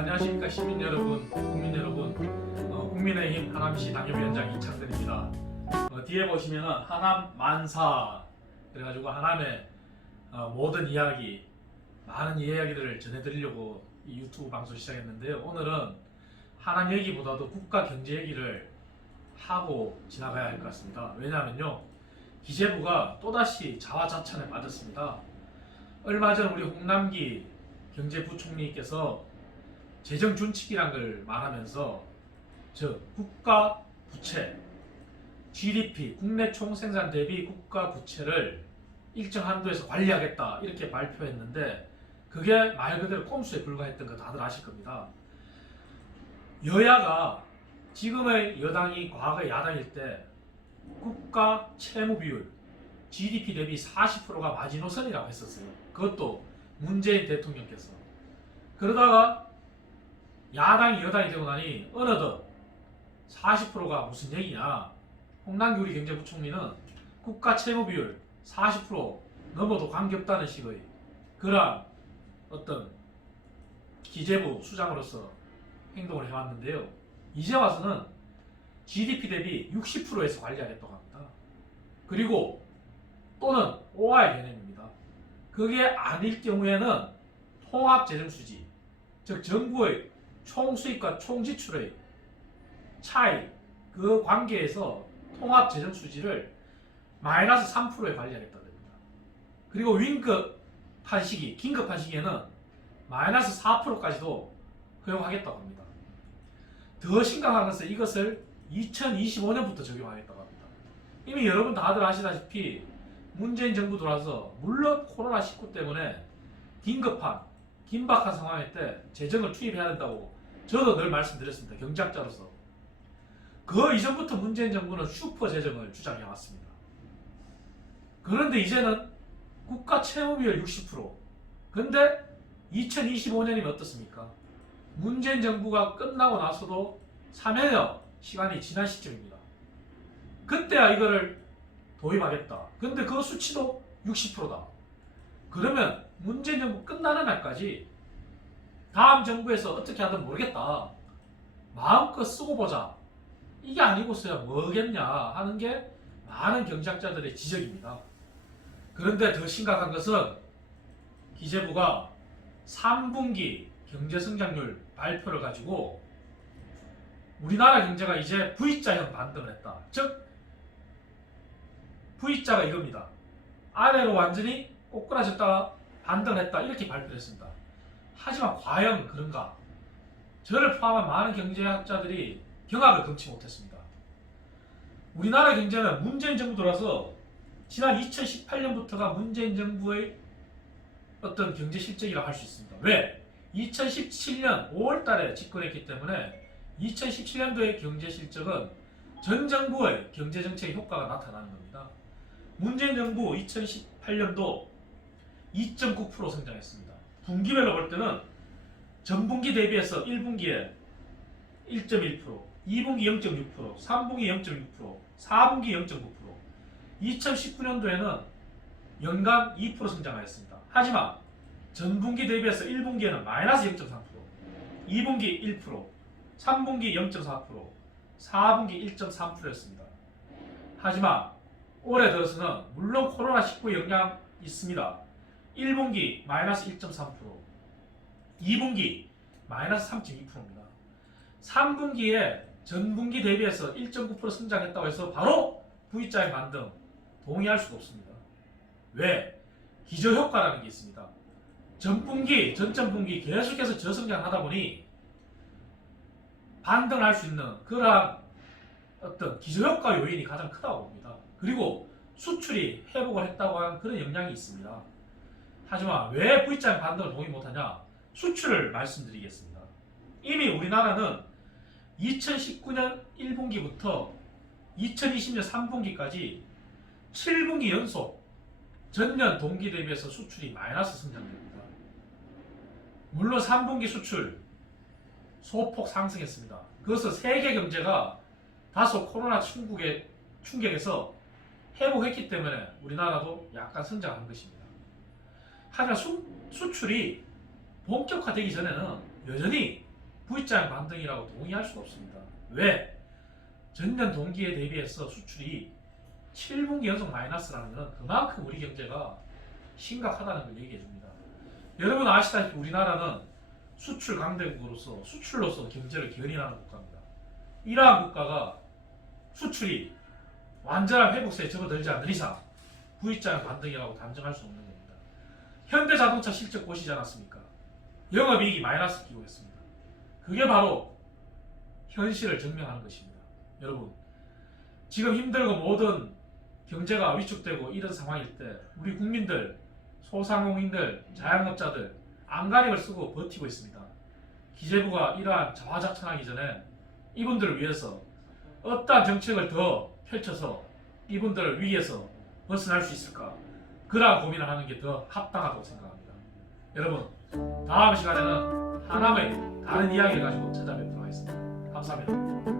안녕하십니까 시민 여러분, 국민 여러분. 국민의힘 하남시 당협위원장 이창근입니다. 뒤에 보시면은 하남 만사 그래가지고 하남의 모든 이야기, 많은 이야기들을 전해드리려고 이 유튜브 방송 시작했는데요. 오늘은 하남 얘기보다도 국가 경제 얘기를 하고 지나가야 할 것 같습니다. 왜냐하면요, 기재부가 또다시 자화자찬에 빠졌습니다. 얼마 전 우리 홍남기 경제부총리께서 재정 준칙이란 걸 말하면서 즉 국가 부채, GDP, 국내 총생산 대비 국가 부채를 일정 한도에서 관리하겠다 이렇게 발표했는데, 그게 말 그대로 꼼수에 불과했던 거 다들 아실 겁니다. 여야가, 지금의 여당이 과거 야당일 때 국가 채무 비율 GDP 대비 40%가 마지노선이라고 했었어요. 그것도 문재인 대통령께서. 그러다가 야당이 여당이 되고 나니 어느덧 40%가 무슨 얘기냐, 홍남기 우리 경제부총리는 국가 채무 비율 40% 넘어도 관계없다는 식의 그러한 어떤 기재부 수장으로서 행동을 해왔는데요. 이제 와서는 GDP 대비 60%에서 관리하겠다고 합니다. 그리고 또는 OR 개념입니다. 그게 아닐 경우에는 통합재정수지, 즉 정부의 총수입과 총지출의 차이, 그 관계에서 통합재정수지를 마이너스 3%에 관리하겠다고 합니다. 그리고 긴급한 시기에는 마이너스 4%까지도 허용하겠다고 합니다. 더 심각한 것은 이것을 2025년부터 적용하겠다고 합니다. 이미 여러분 다들 아시다시피 문재인 정부 들어와서 물론 코로나19 때문에 긴박한 상황일 때 재정을 투입해야 된다고 저도 늘 말씀드렸습니다. 경제학자로서. 그 이전부터 문재인 정부는 슈퍼 재정을 주장해왔습니다. 그런데 이제는 국가 채무비율 60%. 근데 2025년이면 어떻습니까? 문재인 정부가 끝나고 나서도 3년여 시간이 지난 시점입니다. 그때야 이거를 도입하겠다. 근데 그 수치도 60%다. 그러면 문재인 정부 끝나는 날까지 다음 정부에서 어떻게 하든 모르겠다, 마음껏 쓰고 보자, 이게 아니고서야 뭐겠냐 하는 게 많은 경제학자들의 지적입니다. 그런데 더 심각한 것은 기재부가 3분기 경제성장률 발표를 가지고 우리나라 경제가 이제 V자형 반등을 했다. 즉 V자가 이겁니다. 아래로 완전히 꼬꾸라졌다가 반등을 했다, 이렇게 발표를 했습니다. 하지만 과연 그런가? 저를 포함한 많은 경제학자들이 경악을 금치 못했습니다. 우리나라 경제는 문재인 정부 들어서 지난 2018년부터가 문재인 정부의 어떤 경제 실적이라고 할 수 있습니다. 왜? 2017년 5월 달에 집권했기 때문에 2017년도의 경제 실적은 전 정부의 경제 정책의 효과가 나타나는 겁니다. 문재인 정부 2018년도 2.9% 성장했습니다. 분기별로 볼 때는 전분기 대비해서 1분기에 1.1%, 2분기 0.6%, 3분기 0.6%, 4분기 0.9%, 2019년도에는 연간 2% 성장하였습니다. 하지만 전분기 대비해서 1분기에는 마이너스 0.3%, 2분기 1%, 3분기 0.4%, 4분기 1.3%였습니다. 하지만 올해 들어서는 물론 코로나19 영향이 있습니다. 1분기 마이너스 1.3%, 2분기 마이너스 3.2%입니다. 3분기에 전분기 대비해서 1.9% 성장했다고 해서 바로 V자의 반등 동의할 수가 없습니다. 왜? 기저효과라는 게 있습니다. 전분기, 전전분기 계속해서 저성장하다 보니 반등할 수 있는 그러한 어떤 기저효과 요인이 가장 크다고 봅니다. 그리고 수출이 회복을 했다고 하는 그런 영향이 있습니다. 하지만 왜 V자 반등을 동의 못하냐? 수출을 말씀드리겠습니다. 이미 우리나라는 2019년 1분기부터 2020년 3분기까지 7분기 연속 전년 동기 대비해서 수출이 마이너스 성장됩니다. 물론 3분기 수출 소폭 상승했습니다. 그것은 세계 경제가 다소 코로나 충격에서 회복했기 때문에 우리나라도 약간 성장한 것입니다. 하지만 수출이 본격화되기 전에는 여전히 V자 반등이라고 동의할 수가 없습니다. 왜? 전년 동기에 대비해서 수출이 7분기 연속 마이너스라는 것은 그만큼 우리 경제가 심각하다는 걸 얘기해 줍니다. 여러분 아시다시피 우리나라는 수출 강대국으로서 수출로서 경제를 견인하는 국가입니다. 이러한 국가가 수출이 완전한 회복세에 접어들지 않는 이상 V자 반등이라고 단정할 수 없는 겁니다. 현대자동차 실적 보시지 않았습니까? 영업이익이 마이너스 기록했습니다. 그게 바로 현실을 증명하는 것입니다. 여러분 지금 힘들고 모든 경제가 위축되고 이런 상황일 때 우리 국민들, 소상공인들, 자영업자들 안간힘을 쓰고 버티고 있습니다. 기재부가 이러한 자화자찬하기 전에 이분들을 위해서 어떠한 정책을 더 펼쳐서 이분들을 위기에서 벗어날 수 있을까? 그러한 고민을 하는 게 더 합당하다고 생각합니다. 여러분 다음 시간에는 하남의 다른 이야기를 가지고 찾아뵙도록 하겠습니다. 감사합니다.